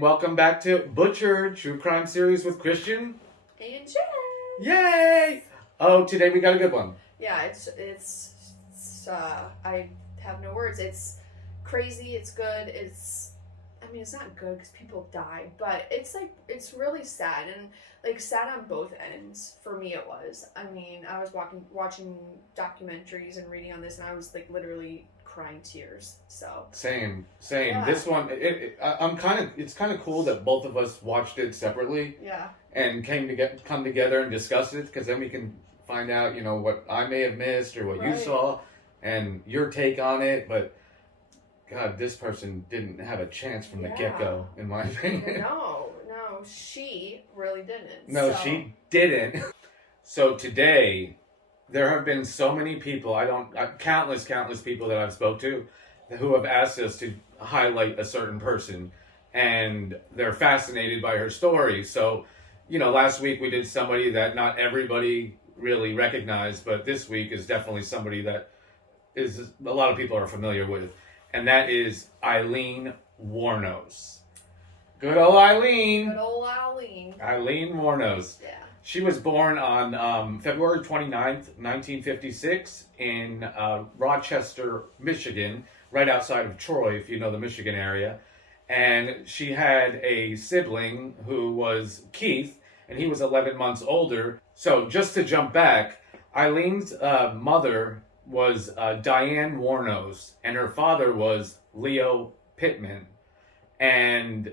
Welcome back to Butcher True Crime Series with Christian. And Jen. Yay! Oh, today we got a good one. Yeah, I have no words. It's crazy. It's good. It's not good because people died, but it's really sad and sad on both ends. For me, it was. I was watching documentaries and reading on this, and I was literally crying tears. So Same. Yeah. This one, it's kind of cool that both of us watched it separately yeah, and come together and discuss it, because then we can find out, what I may have missed or what you Right. saw and your take on it. But God, this person didn't have a chance from the Yeah. get-go, in my opinion. no, she really didn't. No, So, she didn't. So today, there have been so many people, countless people that I've spoke to who have asked us to highlight a certain person, and they're fascinated by her story. So, last week we did somebody that not everybody really recognized, but this week is definitely somebody that is a lot of people are familiar with, and that is Aileen Wuornos. Good old Aileen. Good old Aileen. Aileen Wuornos. Yeah. She was born on February 29th, 1956 in Rochester, Michigan, right outside of Troy, if you know the Michigan area. And she had a sibling who was Keith, and he was 11 months older. So just to jump back, Eileen's mother was Diane Wuornos, and her father was Leo Pittman. And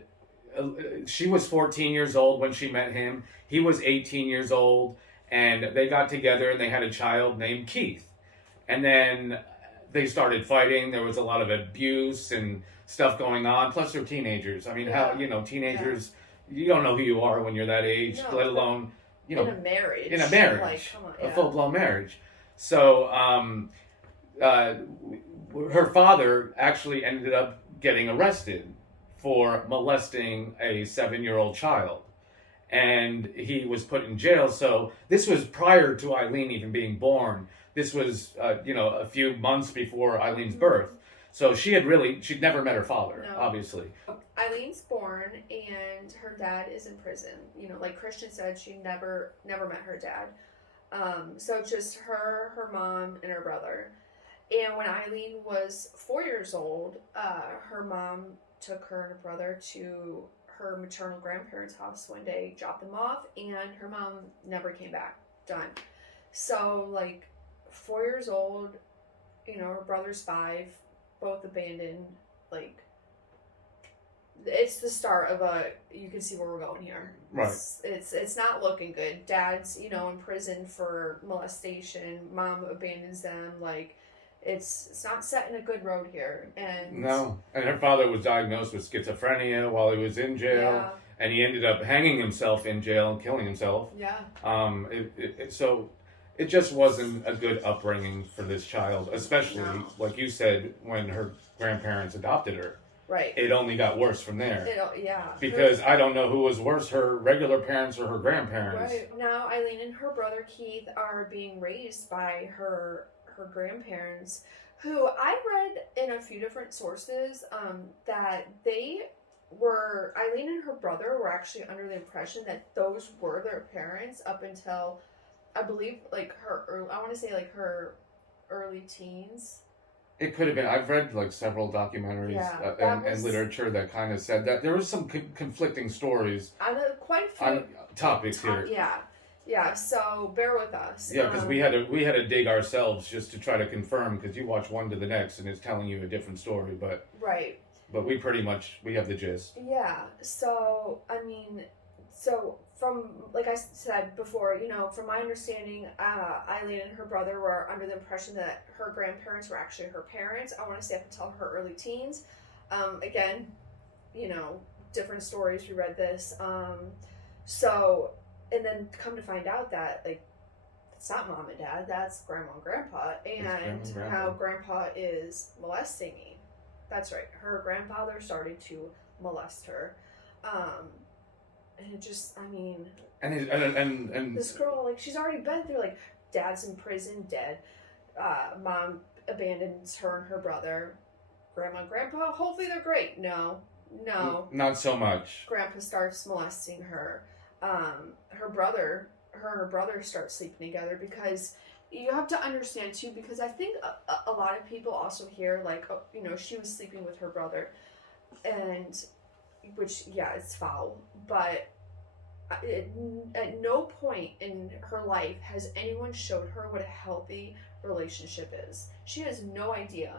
she was 14 years old when she met him. He was 18 years old, and they got together and they had a child named Keith. And then they started fighting. There was a lot of abuse and stuff going on. Plus, they're teenagers. Yeah. Teenagers, you don't know who you are when you're that age, No, let alone, in a marriage. in a marriage, Come on, a full-blown marriage. So, her father actually ended up getting arrested for molesting a 7-year-old child, and he was put in jail. So this was prior to Aileen even being born. This was a few months before Eileen's birth. So she'd never met her father. No. Obviously. Eileen's born, and her dad is in prison. Like Christian said, she never met her dad. So it's just her mom, and her brother. And when Aileen was 4 years old, her mom took her and her brother to her maternal grandparents' house one day, dropped them off, and her mom never came back. Done. So, 4 years old, her brother's 5, both abandoned. It's the start of you can see where we're going here. Right. It's not looking good. Dad's, in prison for molestation. Mom abandons them. It's not setting a good road here. And No. And her father was diagnosed with schizophrenia while he was in jail. Yeah. And he ended up hanging himself in jail and killing himself. Yeah. So it just wasn't a good upbringing for this child, especially, No. like you said, when her grandparents adopted her. Right. It only got worse from there. Yeah. Because I don't know who was worse, her regular parents or her grandparents. Right. Now, Aileen and her brother Keith are being raised by her grandparents, who I read in a few different sources that Aileen and her brother were actually under the impression that those were their parents up until, I believe, her early teens. It could have been. I've read several documentaries and literature that kind of said that. There was some conflicting stories Quite a few on topics here. Yeah, so bear with us. Yeah, because we had to dig ourselves just to try to confirm, because you watch one to the next and it's telling you a different story, but Right. But we have the gist. Yeah, so from, like I said before, from my understanding, Aileen and her brother were under the impression that her grandparents were actually her parents. I want to say up until her early teens. Again, different stories. We read this. And then come to find out that it's not mom and dad, that's grandma and grandpa, and how grandpa is molesting me. That's right. Her grandfather started to molest her. And it just, And this girl, she's already been through, dad's in prison, dead. Mom abandons her and her brother. Grandma and grandpa, hopefully they're great. No, No. Not so much. Grandpa starts molesting her. Her and her brother start sleeping together because you have to understand too, because I think a lot of people also hear like, oh, you know, she was sleeping with her brother, and which, yeah, it's foul, but at no point in her life has anyone showed her what a healthy relationship is. She has no idea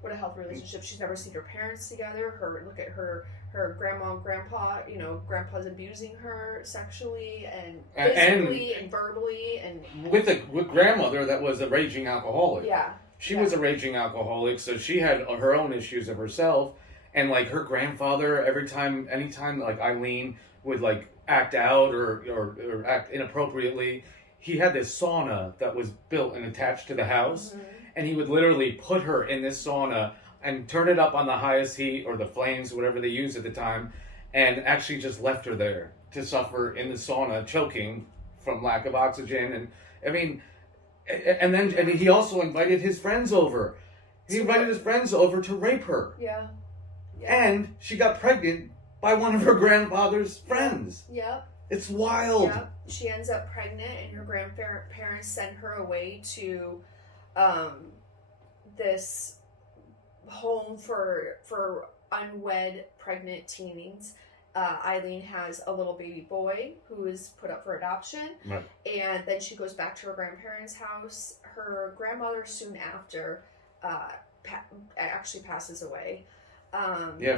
what a healthy relationship. She's never seen her parents together. Look at her grandma and grandpa. You know, grandpa's abusing her sexually and physically and verbally, and with grandmother that was a raging alcoholic. Yeah, she was a raging alcoholic, so she had her own issues of herself. And like her grandfather, anytime like Aileen would like act out or act inappropriately, he had this sauna that was built and attached to the house. Mm-hmm. And he would literally put her in this sauna and turn it up on the highest heat or the flames, whatever they used at the time, and actually just left her there to suffer in the sauna, choking from lack of oxygen. And I mean, and he also invited his friends over. He invited his friends over to rape her. Yeah. And she got pregnant by one of her grandfather's friends. Yep. It's wild. Yep. She ends up pregnant, and her grandparents send her away to this home for unwed pregnant teens. Aileen has a little baby boy who is put up for adoption, right. And then she goes back to her grandparents' house. Her grandmother soon after actually passes away.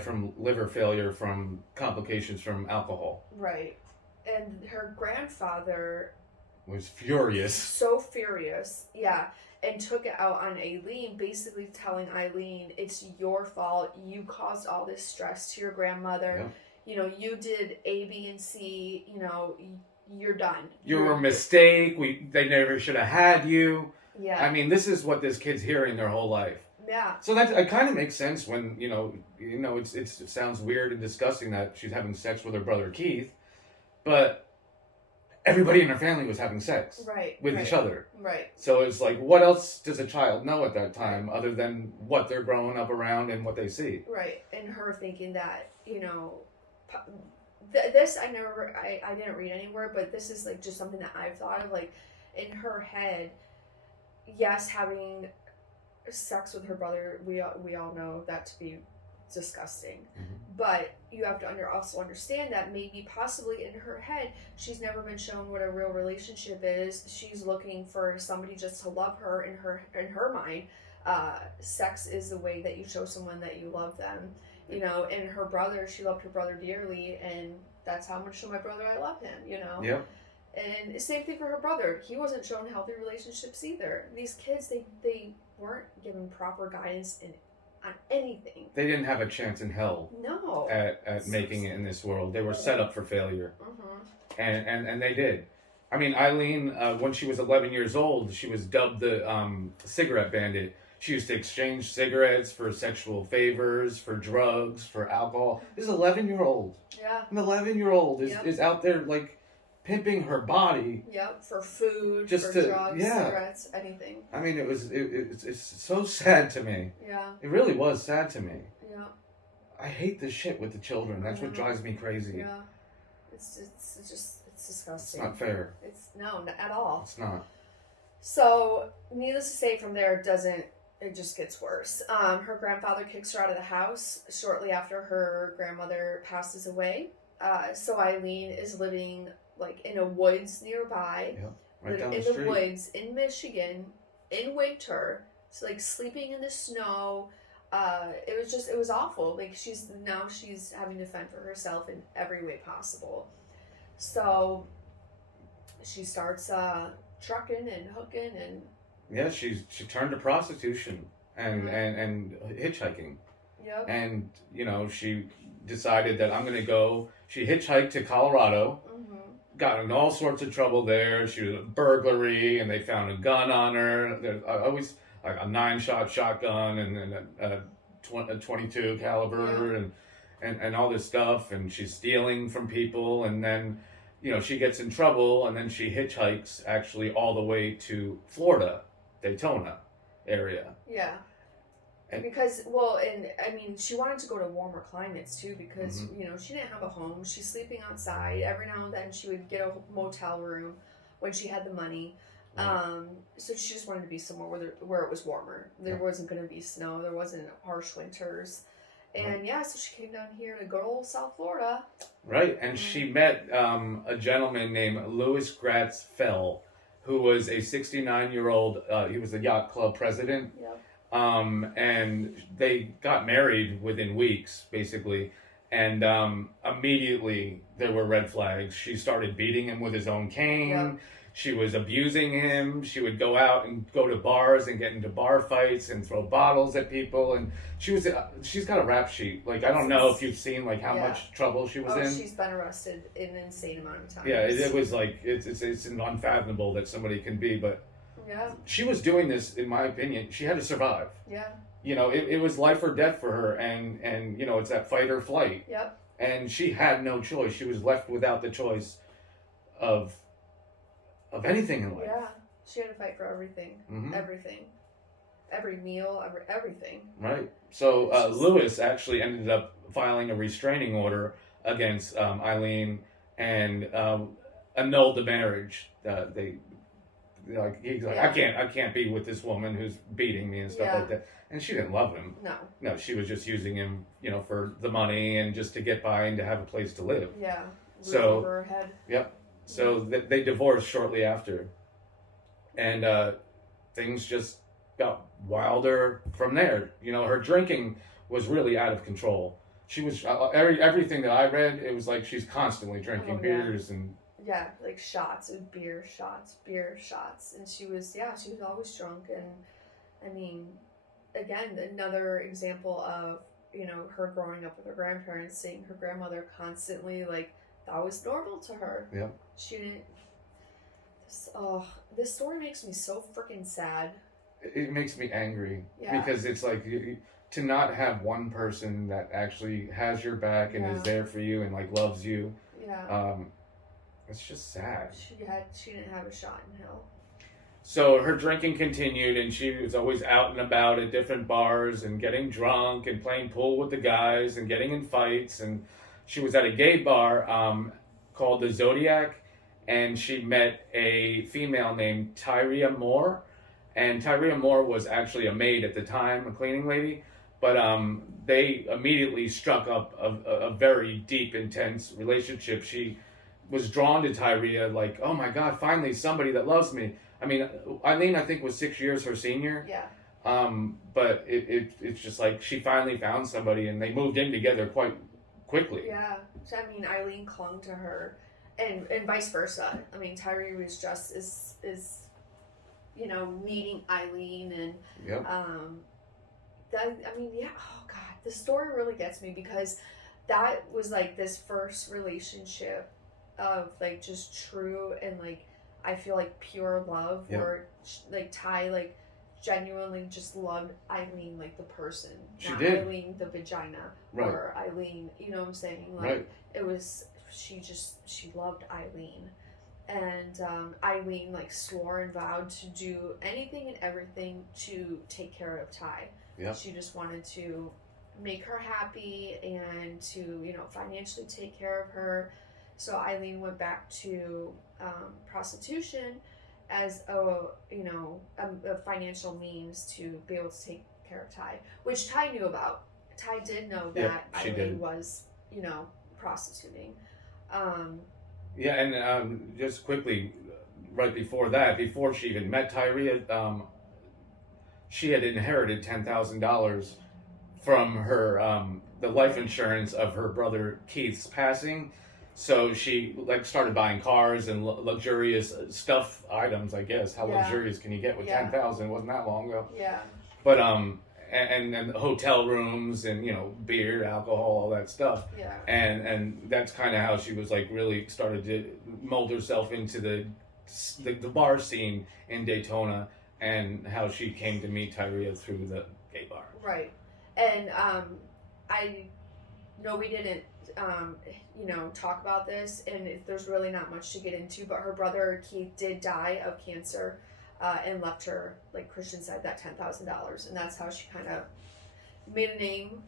From liver failure, from complications from alcohol. Right. And her grandfather was furious. So furious, yeah. And took it out on Aileen, basically telling Aileen, it's your fault. You caused all this stress to your grandmother. Yeah. You know, you did A, B, and C. You know, you're done. You're a mistake. They never should have had you. Yeah. I mean, this is what this kid's hearing their whole life. Yeah. So that it kind of makes sense when, it sounds weird and disgusting that she's having sex with her brother Keith, but everybody in her family was having sex with each other. Right. So it's like, what else does a child know at that time other than what they're growing up around and what they see? Right. And her thinking that, this I didn't read anywhere, but this is like just something that I've thought of, like in her head. Yes, having sex with her brother, we all know that to be disgusting. Mm-hmm. But you have to also understand that maybe possibly in her head she's never been shown what a real relationship is. She's looking for somebody just to love her. In her mind, sex is the way that you show someone that you love them. And her brother, she loved her brother dearly, and that's how much to my brother I love him. Yeah. And same thing for her brother. He wasn't shown healthy relationships either. These kids, they weren't given proper guidance on anything. They didn't have a chance in hell. No. At making it in this world. They were set up for failure. Mm-hmm. And they did. I mean, Aileen, when she was 11 years old, she was dubbed the cigarette bandit. She used to exchange cigarettes for sexual favors, for drugs, for alcohol. This is an 11-year-old. Yeah. An 11-year-old is out there, like, pimping her body. Yep, for food, just for drugs, cigarettes, anything. I mean, it's so sad to me. Yeah. It really was sad to me. Yeah. I hate this shit with the children. That's what drives me crazy. Yeah. It's disgusting. It's not fair. Not at all. It's not. So, needless to say, from there, it just gets worse. Her grandfather kicks her out of the house shortly after her grandmother passes away. So Aileen is living like in a woods nearby, right down in the street. woods in Michigan in winter, so like sleeping in the snow. It was awful. Like she's having to fend for herself in every way possible. So she starts trucking and hooking and she turned to prostitution and hitchhiking. Yep. And she decided that I'm gonna go. She hitchhiked to Colorado. Mm-hmm. Got in all sorts of trouble there. She was a burglary, and they found a gun on her. There's always like a 9-shot shotgun and a 22 caliber and all this stuff. And she's stealing from people, and then she gets in trouble, and then she hitchhikes actually all the way to Florida, Daytona area. Yeah. Because, well, and I mean, she wanted to go to warmer climates too because, Mhm. you know, she didn't have a home. She's sleeping outside. Every now and then she would get a motel room when she had the money. Right. So she just wanted to be somewhere where it was warmer. There Yeah. wasn't going to be snow. There wasn't harsh winters. Right. And yeah, so she came down here to good old South Florida. Right, and she met a gentleman named Louis Gratz Fell, who was a 69-year-old. He was the yacht club president. Yep. And they got married within weeks, basically. And immediately there were red flags. She started beating him with his own cane. Yep. She was abusing him. She would go out and go to bars and get into bar fights and throw bottles at people. And she's got a rap sheet. Like, I don't know if you've seen like how Yeah. much trouble she was in. She's been arrested an insane amount of times. Yeah, it was like it's unfathomable that somebody can be, but Yeah. she was doing this, in my opinion. She had to survive. Yeah. You know, it was life or death for her, and you know, it's that fight or flight. Yep. And she had no choice. She was left without the choice of anything in life. Yeah. She had to fight for everything. Mhm. Everything. Every meal, everything. Right. So It's just- Lewis actually ended up filing a restraining order against Aileen and annulled the marriage. He's like, Yeah. I can't be with this woman who's beating me and stuff Yeah. like that. And she didn't love him. No. No, she was just using him, you know, for the money and just to get by and to have a place to live. Yeah. Roof So- over her head. Yep. So they divorced shortly after, and things just got wilder from there. You know, her drinking was really out of control. She was everything that I read. It was like she's constantly drinking Oh, yeah. beers and Yeah, like shots of beer shots, and she was always drunk. And I mean, again, another example of, you know, her growing up with her grandparents, seeing her grandmother constantly, like, that was normal to her. Yep. She didn't. This story makes me so freaking sad. it makes me angry Yeah. because it's like to not have one person that actually has your back and is Yeah. there for you and like loves you. Yeah. It's just sad. She didn't have a shot in hell. So her drinking continued, and she was always out and about at different bars and getting drunk and playing pool with the guys and getting in fights. And she was at a gay bar called the Zodiac, and she met a female named Tyria Moore. And Tyria Moore was actually a maid at the time, a cleaning lady. But they immediately struck up a very deep, intense relationship. She was drawn to Tyria, like, oh my God, finally somebody that loves me. I mean, Aileen, I think, was 6 years her senior. Yeah. But it's just like she finally found somebody, and they moved in together quite quickly. Yeah. So, I mean, Aileen clung to her, and vice versa. I mean, Tyree was just is you know, meeting Aileen, and Yep. yeah. Oh God, the story really gets me because that was like this first relationship of like just true and like I feel like pure love, Yep. where like Ty like genuinely just loved Aileen, like the person, She not did. Aileen the vagina, Right. or Aileen, you know what I'm saying? Like Right. it was she loved Aileen. And Aileen like swore and vowed to do anything and everything to take care of Ty. Yep. She just wanted to make her happy and to, you know, financially take care of her. So Aileen went back to prostitution as a financial means to be able to take care of Ty, which Ty knew about. Ty did know that Yep, she Aileen did. was, you know, prostituting. Yeah, and just quickly, right before that, before she even met Tyria, she had inherited $10,000 from her the life insurance of her brother Keith's passing. So she like started buying cars and luxurious stuff items. I guess how Yeah. luxurious can you get with Yeah. 10,000? Wasn't that long ago? Yeah. But and hotel rooms and, you know, beer, alcohol, all that stuff. Yeah. And that's kind of how she was like really started to mold herself into the bar scene in Daytona, and how she came to meet Tyria through the gay bar. Right. And I know we didn't talk about this, and there's really not much to get into, but her brother Keith did die of cancer and left her, like Christian said, that $10,000, and that's how she kind of made a name,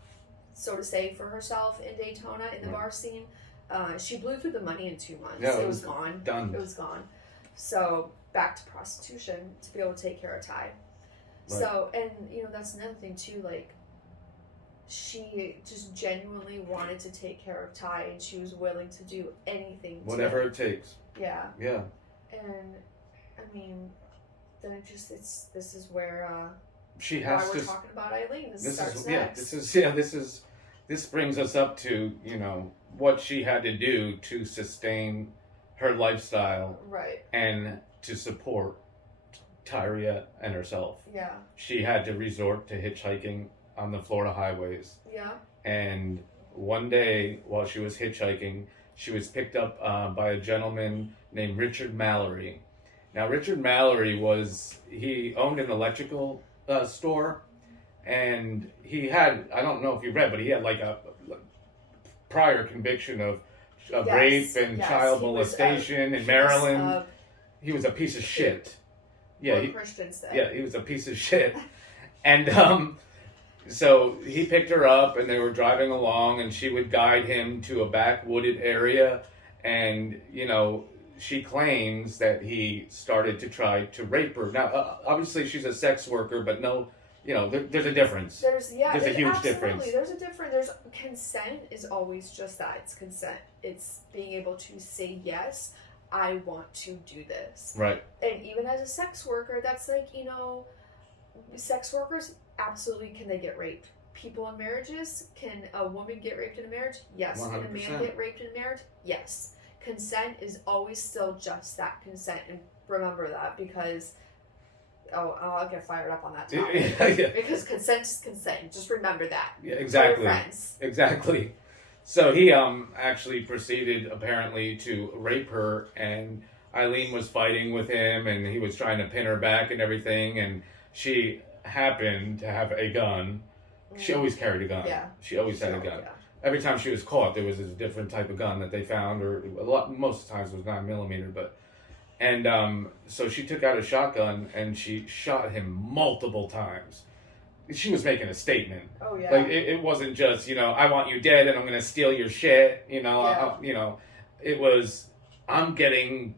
so to say, for herself in Daytona in the bar scene. She blew through the money in 2 months. Yeah, it was gone. Done. It was gone. So back to prostitution to be able to take care of Ty. Right. So, and that's another thing too. Like, she just genuinely wanted to take care of Ty, and she was willing to do anything. Whatever it takes. Yeah. Yeah. And I mean, then this is where she has why to. We're talking about Aileen. This brings us up to what she had to do to sustain her lifestyle, right, and to support Tyria and herself. Yeah. She had to resort to hitchhiking on the Florida highways. Yeah. And one day, while she was hitchhiking, she was picked up by a gentleman named Richard Mallory. Now, Richard Mallory he owned an electrical store, and he had, I don't know if you read, but he had like a prior conviction of rape and child molestation in Maryland. He was a piece of shit. Yeah, Christian said. Yeah, he was a piece of shit. And so he picked her up, and they were driving along, and she would guide him to a backwooded area, and she claims that he started to try to rape her. Now, obviously, she's a sex worker, but no, there's a difference. There's a huge difference. There's a difference. Consent is always just that. It's consent. It's being able to say, yes, I want to do this. Right. And even as a sex worker, that's like, sex workers, absolutely, can they get raped? People in marriages, can a woman get raped in a marriage? Yes. 100%. Can a man get raped in a marriage? Yes. Consent is always still just that consent, and remember that, because I'll get fired up on that topic. Yeah. Because consent is consent. Just remember that. Yeah, exactly. For your friends. Exactly. So he actually proceeded apparently to rape her, and Aileen was fighting with him, and he was trying to pin her back and everything, and she happened to have a gun. She always carried a gun. Yeah. She always had a gun. Yeah. Every time she was caught, there was a different type of gun that they found, or most of the times it was 9mm, but. And so she took out a shotgun and she shot him multiple times. She was making a statement. Oh yeah. Like it wasn't just I want you dead and I'm gonna steal your shit. Yeah. It was, I'm getting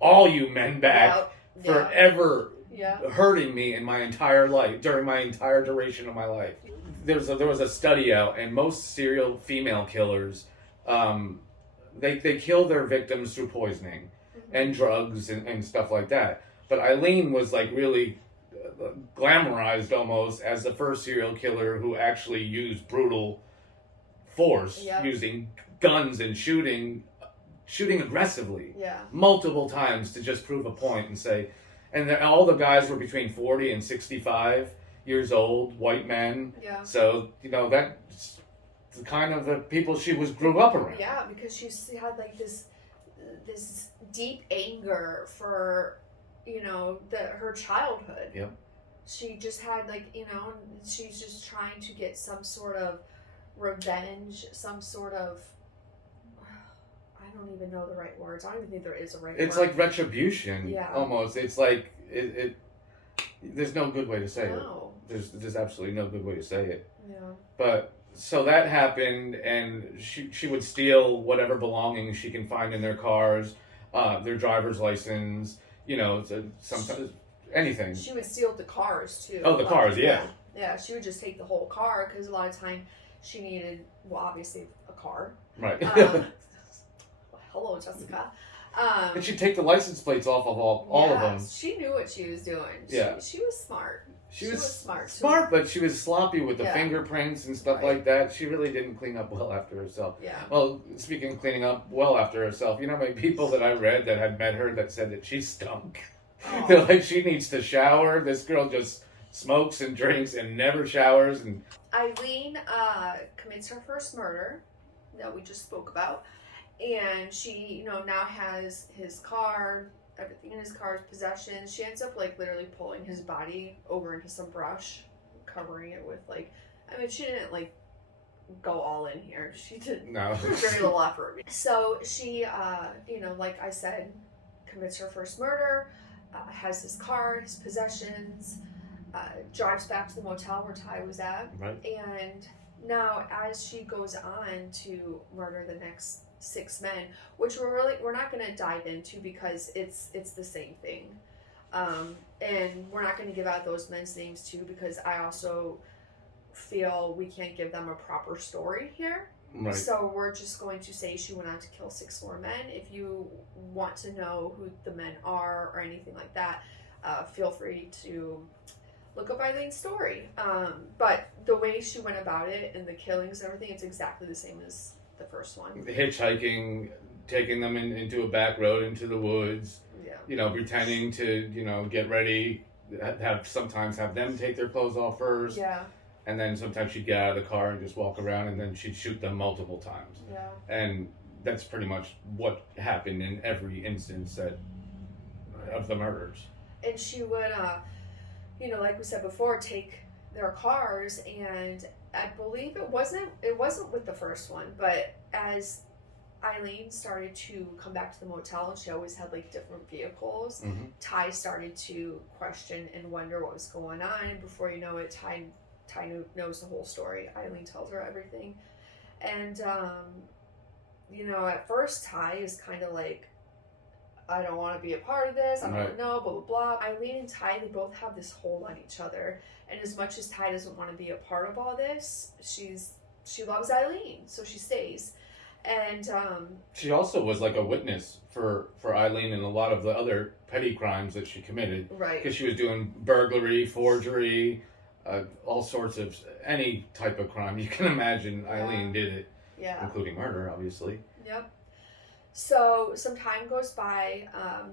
all you men back forever hurting me in my entire life, during my entire duration of my life. There was a study out, and most serial female killers, they kill their victims through poisoning and drugs and stuff like that. But Aileen was like really glamorized almost as the first serial killer who actually used brutal force, using guns and shooting aggressively, multiple times to just prove a point and say. And all the guys were between 40 and 65 years old, white men. Yeah. So that's the kind of the people she grew up around. Yeah, because she had like this deep anger for her childhood. Yep. She just had she's just trying to get some sort of revenge, some sort of, I don't even know the right words. I don't even think there is a right word. It's like retribution. Yeah. Almost. It's like it there's no good way to say no. it. There's absolutely no good way to say it. Yeah. But so that happened, and she would steal whatever belongings she can find in their cars, their driver's license, sometimes anything. She would steal the cars too. Oh, the cars, yeah. Yeah, she would just take the whole car, because a lot of time she needed, obviously a car. Right. Hello, Jessica. And she'd take the license plates off of all of them. She knew what she was doing. Yeah. She was smart. She was smart. Smart, but she was sloppy with the fingerprints and stuff like that. She really didn't clean up well after herself. Yeah. Well, speaking of cleaning up well after herself, how many people that I read that had met her that said that she stunk? Oh. They're like, she needs to shower. This girl just smokes and drinks and never showers. And Aileen commits her first murder that we just spoke about. And she, now has his car, everything in his car's possessions. She ends up literally pulling his body over into some brush, covering it with she didn't go all in here. She did very little effort. So she, like I said, commits her first murder, has his car, his possessions, drives back to the motel where Ty was at. Right. And now, as she goes on to murder the next 6 men, which we're not going to dive into because it's the same thing, and we're not going to give out those men's names too because I also feel we can't give them a proper story here. Right. So we're just going to say she went on to kill 6 more men. If you want to know who the men are or anything like that, feel free to look up Aileen's story. But the way she went about it and the killings and everything, it's exactly the same as the first one. Hitchhiking, taking them into a back road into the woods. Yeah. Pretending to, get ready, sometimes have them take their clothes off first. Yeah. And then sometimes she'd get out of the car and just walk around, and then she'd shoot them multiple times. Yeah. And that's pretty much what happened in every instance of the murders. And she would, like we said before, take their cars, and I believe it wasn't with the first one, but as Aileen started to come back to the motel and she always had like different vehicles, Mm-hmm. Ty started to question and wonder what was going on, and before you know it, Ty knows the whole story. Aileen tells her everything. And at first Ty is kind of like, I don't want to be a part of this, I don't Right. know, blah blah blah. Aileen and Ty, they both have this hold on each other, and as much as Ty doesn't want to be a part of all this, she loves Aileen, so she stays. And she also was like a witness for Aileen in a lot of the other petty crimes that she committed. right. Because she was doing burglary, forgery, all sorts of any type of crime you can imagine. Yeah. Aileen did it, Yeah. including murder, obviously. Yep. So some time goes by.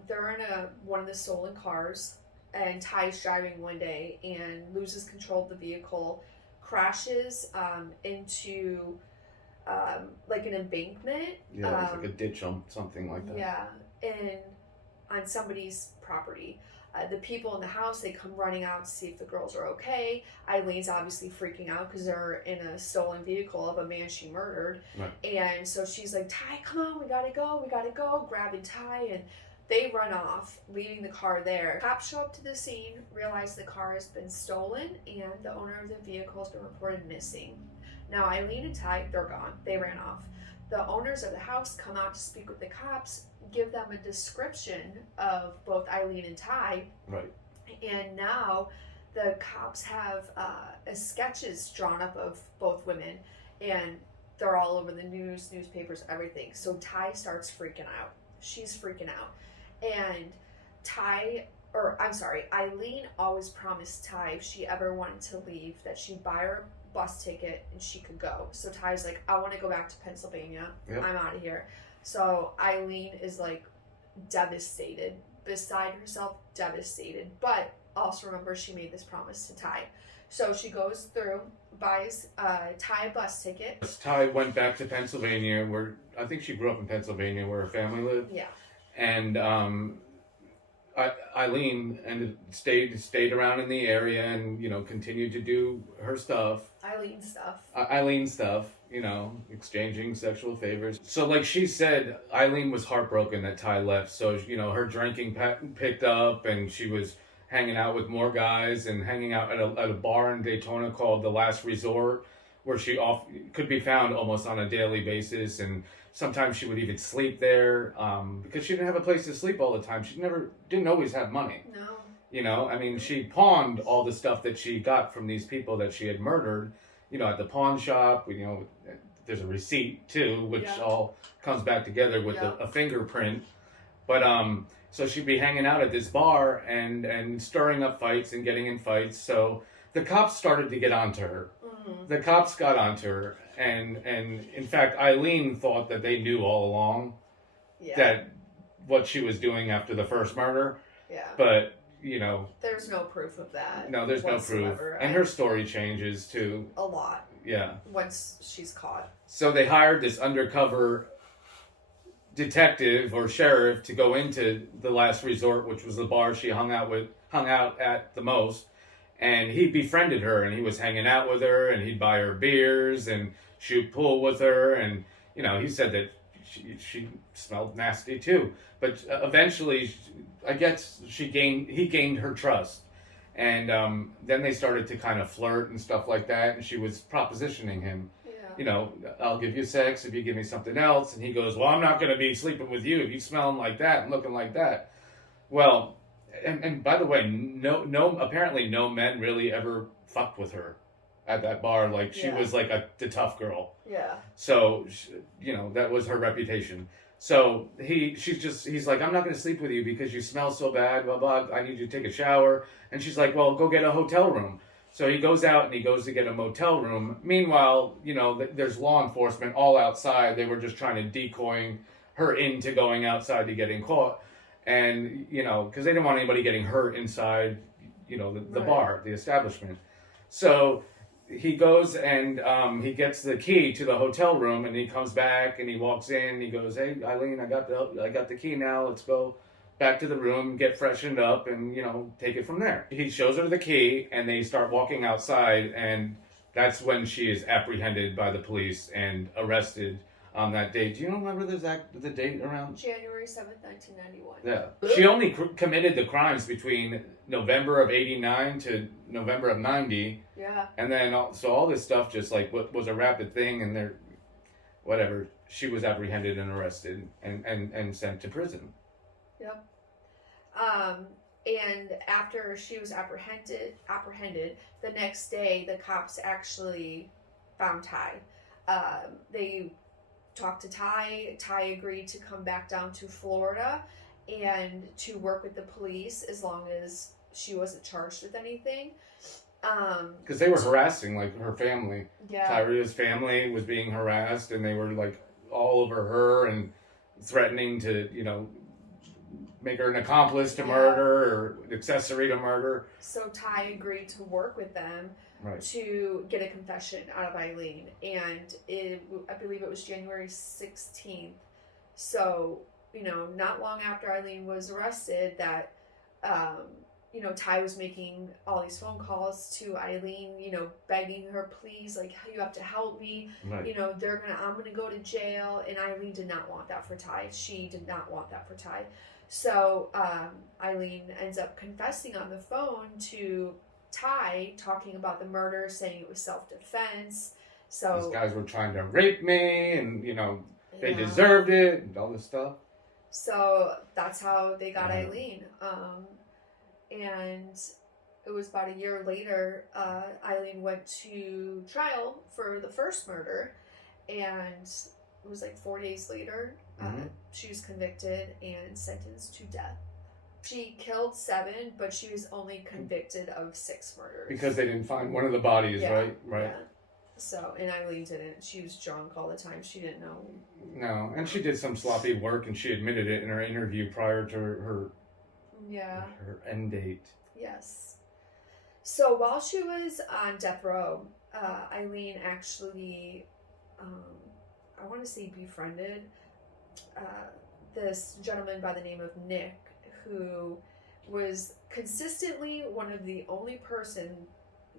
They're in one of the stolen cars, and Ty's driving one day and loses control of the vehicle, crashes into like an embankment. Yeah, it was like a ditch on something like that. Yeah, on somebody's property. The people in the house, they come running out to see if the girls are okay. Eileen's obviously freaking out because they're in a stolen vehicle of a man she murdered. Right. And so she's like, Ty, come on, we gotta go, grabbing Ty, and they run off, leaving the car there. Cops show up to the scene, realize the car has been stolen, and the owner of the vehicle has been reported missing. Now, Aileen and Ty, they're gone. They ran off. The owners of the house come out to speak with the cops, give them a description of both Aileen and Ty. Right. And now the cops have sketches drawn up of both women, and they're all over the newspapers, everything. So Ty starts freaking out. She's freaking out. And Aileen always promised Ty if she ever wanted to leave that she'd buy her a bus ticket and she could go. So Ty's like, I want to go back to Pennsylvania. Yep. I'm out of here. So Aileen is like devastated, beside herself, devastated. But also remember, she made this promise to Ty. So she goes through, buys Ty a bus ticket. Ty went back to Pennsylvania, where I think she grew up in Pennsylvania, where her family lived. Yeah. And Aileen stayed around in the area and continued to do her stuff. Aileen stuff, exchanging sexual favors. So like she said, Aileen was heartbroken that Ty left. So her drinking picked up, and she was hanging out with more guys and hanging out at a bar in Daytona called The Last Resort, where she could be found almost on a daily basis. And sometimes she would even sleep there because she didn't have a place to sleep all the time. She didn't always have money. No. She pawned all the stuff that she got from these people that she had murdered, at the pawn shop. There's a receipt too, which all comes back together with a fingerprint. But so she'd be hanging out at this bar and stirring up fights and getting in fights. So the cops started to get onto her. Mm-hmm. The cops got onto her, and in fact, Aileen thought that they knew all along that what she was doing after the first murder. Yeah. But there's no proof of that. No, there's whatsoever. no proof, and her story changes too. A lot. Yeah. Once she's caught. So they hired this undercover detective or sheriff to go into The Last Resort, which was the bar she hung out at the most. And he befriended her, and he was hanging out with her, and he'd buy her beers and shoot pool with her. And, he said that she smelled nasty too. But eventually, I guess he gained her trust. And then they started to kind of flirt and stuff like that, and she was propositioning him. Yeah. You know, I'll give you sex if you give me something else. And he goes, well, I'm not going to be sleeping with you if you smelling like that and looking like that. Well, and by the way, apparently no men really ever fucked with her at that bar. Like, she was like the tough girl. Yeah. So, you know, that was her reputation. So he's like, I'm not going to sleep with you because you smell so bad, blah, blah. I need you to take a shower. And she's like, well, go get a hotel room. So he goes out and he goes to get a motel room. Meanwhile, you know, there's law enforcement all outside. They were just trying to decoy her into going outside to getting caught. And, you know, because they didn't want anybody getting hurt inside, you know, the bar, the establishment. So he goes and he gets the key to the hotel room, and he comes back and he walks in and he goes, hey, Aileen, I got the key now. Let's go back to the room, get freshened up, and, you know, take it from there. He shows her the key, and they start walking outside, and that's when she is apprehended by the police and arrested on that date. Do you remember the date around? January 7th, 1991. Yeah. She only committed the crimes between November of 89 to November of 90. Yeah. And then, so all this stuff just like was a rapid thing, and whatever, she was apprehended and arrested and sent to prison. Yep. And after she was apprehended, the next day the cops actually found Ty. They talked to Ty. Ty agreed to come back down to Florida and to work with the police as long as she wasn't charged with anything. Because they were harassing like her family. Yeah. Tyria's family was being harassed, and they were like all over her and threatening to, you know, make her an accomplice to murder or accessory to murder. So Ty agreed to work with them to get a confession out of Aileen, and I believe it was January 16th. So, you know, not long after Aileen was arrested, that you know, Ty was making all these phone calls to Aileen, you know, begging her, please, like, you have to help me. Right. You know, I'm gonna go to jail. And Aileen did not want that for Ty. She did not want that for Ty. So Aileen ends up confessing on the phone to Ty, talking about the murder, saying it was self-defense. So these guys were trying to rape me, and, you know, they deserved it, and all this stuff. So that's how they got Aileen. And it was about a year later, Aileen went to trial for the first murder, and it was like 4 days later, she was convicted and sentenced to death. She killed 7, but she was only convicted of 6 murders. Because they didn't find one of the bodies, right? Right. Yeah. So, and Aileen didn't. She was drunk all the time. She didn't know. No, and she did some sloppy work, and she admitted it in her interview prior to her end date. Yes. So while she was on death row, Aileen actually, I want to say befriended this gentleman by the name of Nick, who was consistently one of the only person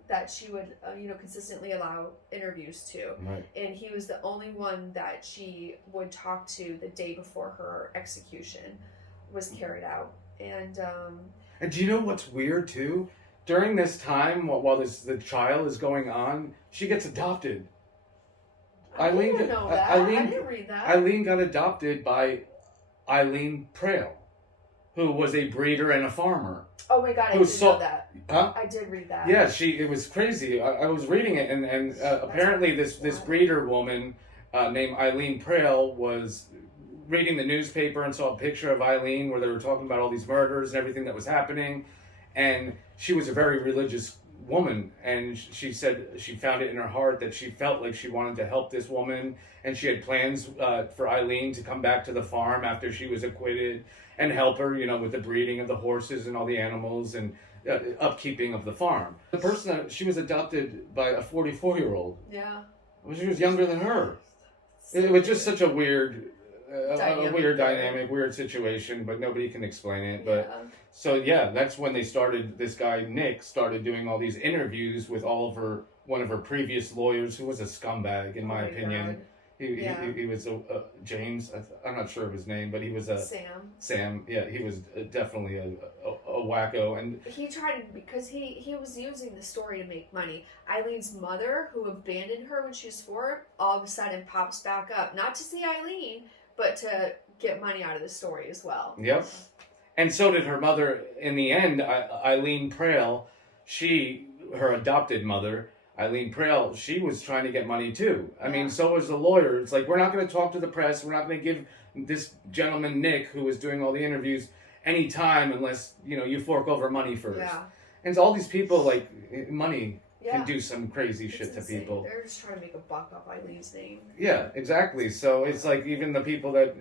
that she would, consistently allow interviews to. Right. And he was the only one that she would talk to the day before her execution was carried out. And do you know what's weird too? During this time, while the trial is going on, she gets adopted. I didn't know that. I didn't read that. Aileen got adopted by Aileen Prale, who was a breeder and a farmer. Oh my God, I did know that. Huh? I did read that. Yeah, it was crazy. I was reading it, and apparently this breeder woman named Aileen Prale was reading the newspaper and saw a picture of Aileen where they were talking about all these murders and everything that was happening. And she was a very religious woman, and she said she found it in her heart that she felt like she wanted to help this woman, and she had plans for Aileen to come back to the farm after she was acquitted and help her, you know, with the breeding of the horses and all the animals and upkeeping of the farm. The person that she was adopted by a 44-year-old. Yeah. She was younger than her. It was just such a weird dynamic, weird situation, but nobody can explain it. But so that's when this guy Nick started doing all these interviews with one of her previous lawyers, who was a scumbag in my opinion. God. He was James. I'm not sure of his name, but he was a Sam. Yeah, he was definitely a wacko. And he tried because he was using the story to make money. Eileen's mother, who abandoned her when she was 4, all of a sudden pops back up, not to see Aileen, but to get money out of the story as well. Yep. And so did her mother. In the end, Aileen Prale, her adopted mother, Aileen Prale, she was trying to get money too. I mean, so was the lawyer. It's like, we're not going to talk to the press. We're not going to give this gentleman, Nick, who was doing all the interviews, any time unless, you fork over money first. Yeah. And so all these people, like, money can do some crazy shit to insane. people. They're just trying to make a buck off Eileen's name. Yeah, exactly. So it's like even the people that...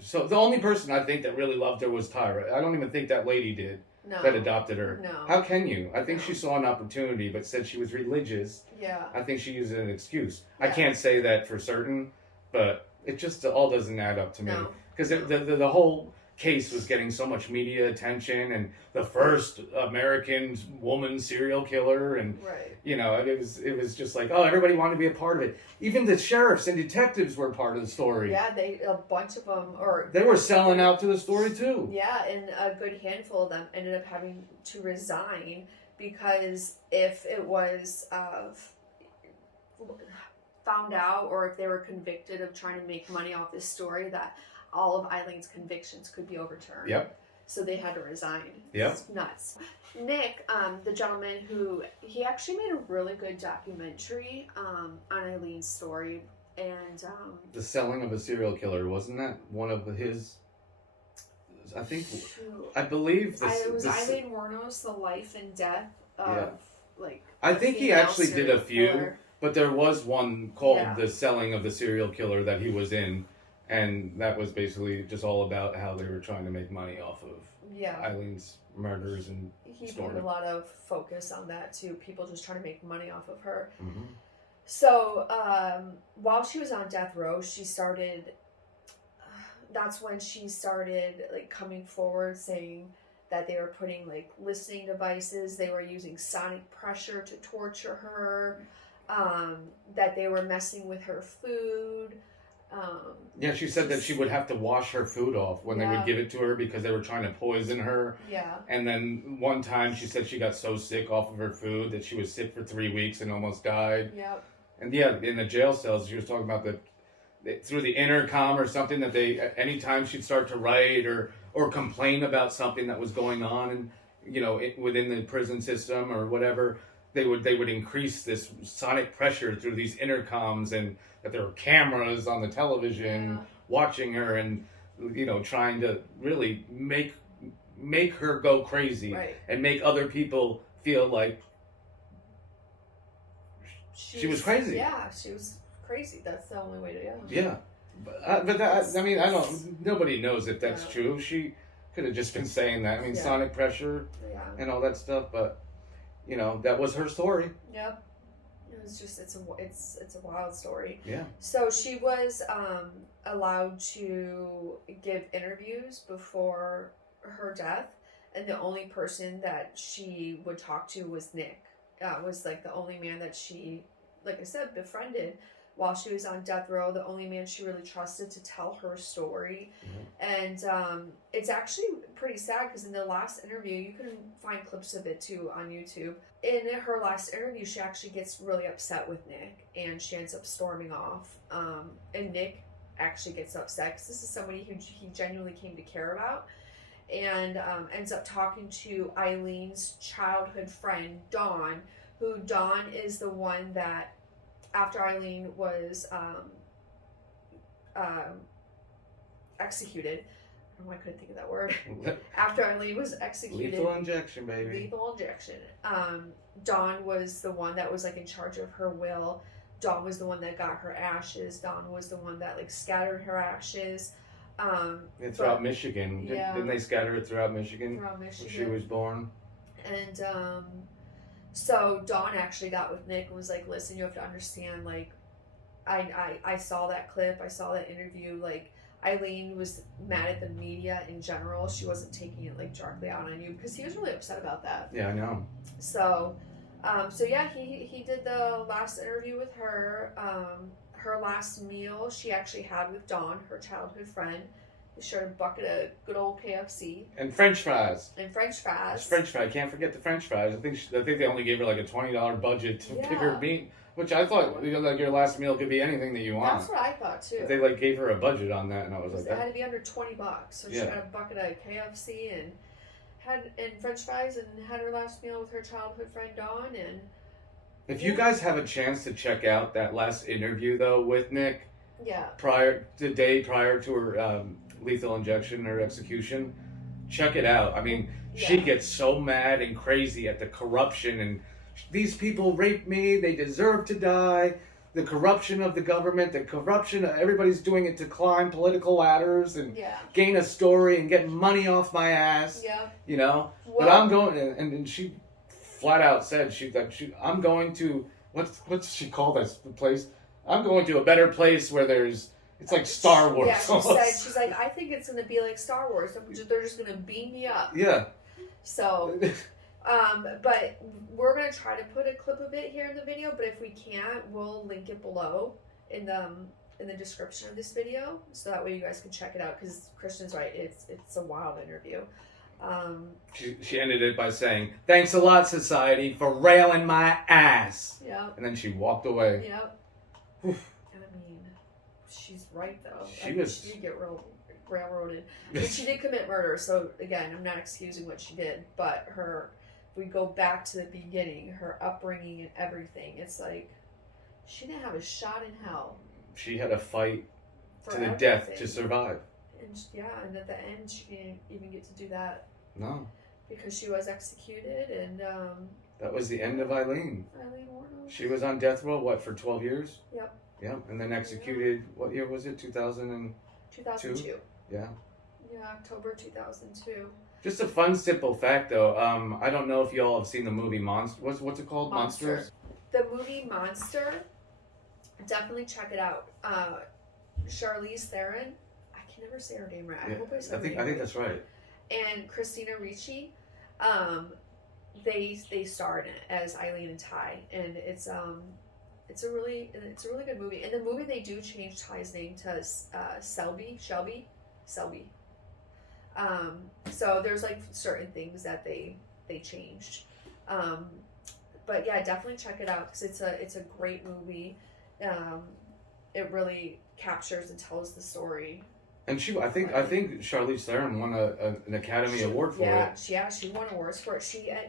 So the only person I think that really loved her was Tyra. I don't even think that lady did. No. That adopted her. No. How can you? I think she saw an opportunity, but said she was religious. Yeah. I think she used it as an excuse. Yeah. I can't say that for certain, but it just all doesn't add up to me. Because the whole case was getting so much media attention, and the first American woman serial killer, and it was just like, oh, everybody wanted to be a part of it. Even the sheriffs and detectives were part of the story. Yeah, a bunch of them, they were selling out to the story too. Yeah, and a good handful of them ended up having to resign because if it was found out, or if they were convicted of trying to make money off this story, that all of Eileen's convictions could be overturned. Yep. So they had to resign. Yep. It's nuts. Nick, the gentleman he actually made a really good documentary on Eileen's story, and The Selling of a Serial Killer, wasn't that one of his? I believe it was Aileen Wuornos, The Life and Death of I think he actually did a few, killer. But there was one called The Selling of the Serial Killer that he was in. And that was basically just all about how they were trying to make money off of Eileen's murders and he story. put a lot of focus on that too. People just trying to make money off of her. Mm-hmm. So while she was on death row, that's when she started like coming forward saying that they were putting like listening devices. They were using sonic pressure to torture her. That they were messing with her food. She said that she would have to wash her food off when they would give it to her because they were trying to poison her. Yeah. And then one time she said she got so sick off of her food that she was sick for 3 weeks and almost died. Yep. And in the jail cells, she was talking about through the intercom or something, that anytime she'd start to write or complain about something that was going on, and within the prison system or whatever, they would increase this sonic pressure through these intercoms, and that there were cameras on the television watching her, and trying to really make her go crazy, and make other people feel like she was crazy. Yeah, she was crazy. That's the only way to go. Yeah, but nobody knows if that's true. She could have just been saying that. I mean, sonic pressure and all that stuff, but that was her story. Yep. It was just it's a wild story. Yeah. So she was allowed to give interviews before her death, and the only person that she would talk to was Nick. Was like the only man that she, like I said, befriended while she was on death row. The only man she really trusted to tell her story. Mm-hmm. And it's actually pretty sad because in the last interview, you can find clips of it too on YouTube. In her last interview, she actually gets really upset with Nick, and she ends up storming off. And Nick actually gets upset because this is somebody who he genuinely came to care about, and ends up talking to Eileen's childhood friend, Dawn, who Dawn is the one that, after Aileen was executed, I don't know why I couldn't think of that word. After Aileen was executed. Lethal injection, baby. Lethal injection. Dawn was the one that was like in charge of her will. Dawn was the one that got her ashes. Dawn was the one that like scattered her ashes. Throughout Michigan. Yeah. Didn't they scatter it throughout Michigan? Throughout Michigan. When she was born. And so Dawn actually got with Nick and was like, listen, you have to understand, like, I saw that clip, I saw that interview, like, Aileen was mad at the media in general. She wasn't taking it like directly out on you, because he was really upset about that. Yeah, I know. So yeah, he did the last interview with her. Her last meal she actually had with Dawn, her childhood friend. They shared a bucket of good old KFC. And French fries. And French fries. French fry. Can't forget the French fries. I think they only gave her like a $20 budget to pick her meat, which I thought like your last meal could be anything that you want. That's what I thought too. But they like gave her a budget on that, and I was like, it had to be under $20. So she got a bucket of KFC and French fries, and had her last meal with her childhood friend Dawn. And if you guys have a chance to check out that last interview though with Nick, prior to her lethal injection or execution, check it out. I mean, she gets so mad and crazy at the corruption, and these people raped me, they deserve to die. The corruption of the government, the corruption of everybody's doing it to climb political ladders and gain a story and get money off my ass. You know, but I'm going, and she flat out said I'm going to what's she called this place? I'm going to a better place where it's like Star Wars. Yeah, she's like, I think it's going to be like Star Wars. They're just going to beam me up. Yeah. So, but we're going to try to put a clip of it here in the video, but if we can't, we'll link it below in the description of this video, so that way you guys can check it out, because Christian's right, it's a wild interview. She ended it by saying, "Thanks a lot, society, for railing my ass." Yeah. And then she walked away. Yep. I mean, she's right though. She did get railroaded. But she did commit murder, so again, I'm not excusing what she did, but if we go back to the beginning, her upbringing and everything, it's like she didn't have a shot in hell. She had a fight to the death to survive. And at the end, she didn't even get to do that. No. Because she was executed, and that was the end of Aileen. Aileen Wuornos. She was on death row, for 12 years? Yep. Yep, and then executed, what year was it, 2002? 2002. Yeah. Yeah, October 2002. Just a fun, simple fact, though. I don't know if you all have seen the movie Monster. What's it called? Monsters? The movie Monster, definitely check it out. Charlize Theron, I can never say her name right. I hope I said her name right. I think that's right. And Christina Ricci, they star in it as Aileen and Ty, and it's a really good movie. In the movie, they do change Ty's name to Shelby. So there's like certain things that they changed. But yeah, definitely check it out, because it's a great movie. It really captures and tells the story. And I think Charlize Theron won an Academy Award for it. Yeah, she won awards for it.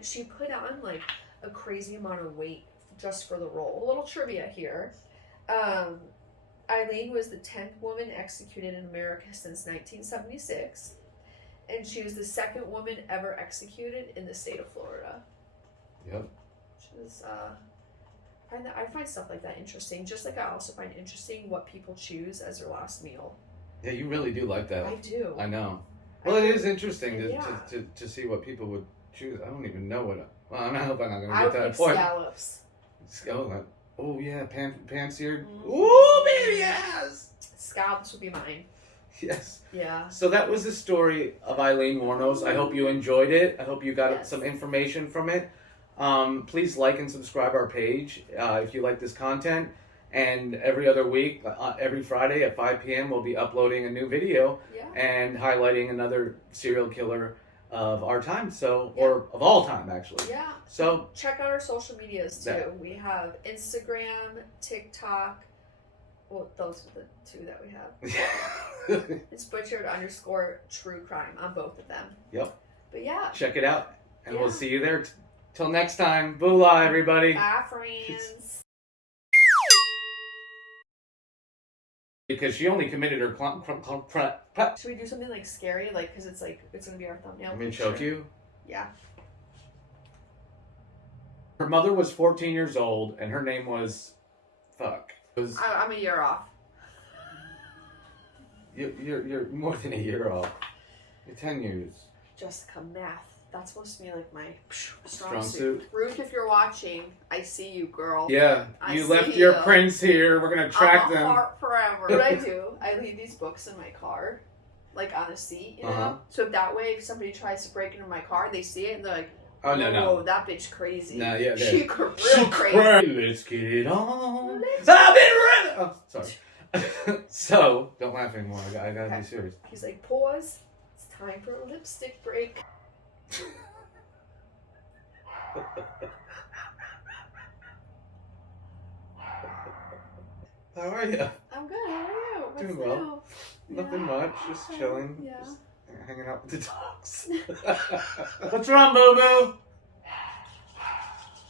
She put on like a crazy amount of weight just for the role. A little trivia here. Aileen was the 10th woman executed in America since 1976, and she was the second woman ever executed in the state of Florida. Yep. Which is I find stuff like that interesting. Just like I also find interesting what people choose as their last meal. Yeah, you really do like that. I do. I know. Well, it is interesting to see what people would choose. I don't even know what. Well, I hope I'm not going to get to that point. Scallops. Oh yeah, pan-seared. Mm-hmm. Ooh, baby, yes. Scallops would be mine. Yes. Yeah. So that was the story of Aileen Wuornos. I hope you enjoyed it. I hope you got some information from it. Please like and subscribe our page if you like this content. And every other week, every Friday at 5 p.m., we'll be uploading a new video and highlighting another serial killer of our time, or of all time, actually. Yeah. So check out our social medias too. We have Instagram, TikTok. Well, those are the two that we have. It's butchered_true crime on both of them. Yep. But yeah. Check it out, and we'll see you there. Till next time. Boola, everybody. Bye, friends. Because she only committed her Should we do something like scary, like, because it's gonna be our thumbnail? Let me choke you. Yeah. Her mother was 14 years old, and her name was, I'm a year off. You're more than a year off. You're 10 years. Jessica, math. That's supposed to be like my strong suit. Ruth, if you're watching, I see you, girl. Yeah, you left your prints here. We're gonna track them. Heart forever. What I do, I leave these books in my car, like on a seat, you know. So that way, if somebody tries to break into my car, they see it and they're like, "Oh no, that bitch crazy." No, yeah, she real crazy. Let's get it on. I've been ready. Oh, sorry. So, don't laugh anymore. I gotta Okay. be serious. He's like, pause. It's time for a lipstick break. How are you? I'm good. How are you? What's Doing well. new? Nothing Yeah. much. Just chilling. Yeah. Just hanging out with the dogs. What's wrong, Boo Boo?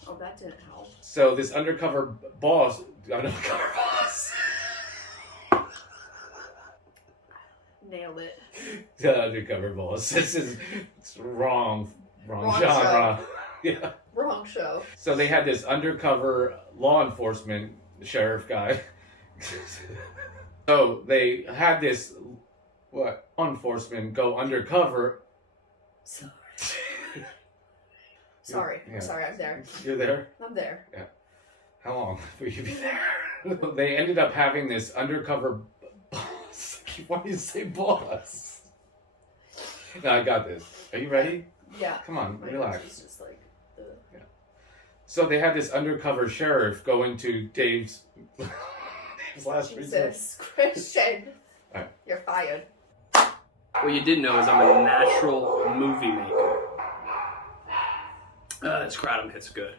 Oh, that didn't help. So this undercover boss. Nailed it. The undercover boss. It's wrong Wrong genre. Yeah. Wrong show. So they had this undercover law enforcement sheriff guy. So they had this law enforcement go undercover. Sorry. Sorry. Yeah. I'm sorry. I'm there. You're there? I'm there. How long will you be there? They ended up having this undercover boss. Why do you say boss? No, I got this. Are you ready? Yeah. Come on, My relax. nose is just like, ugh. So they had this undercover sheriff go into Dave's last resort. Jesus Christian. Alright. You're fired. What you didn't know is I'm a natural movie maker. This kratom hits good.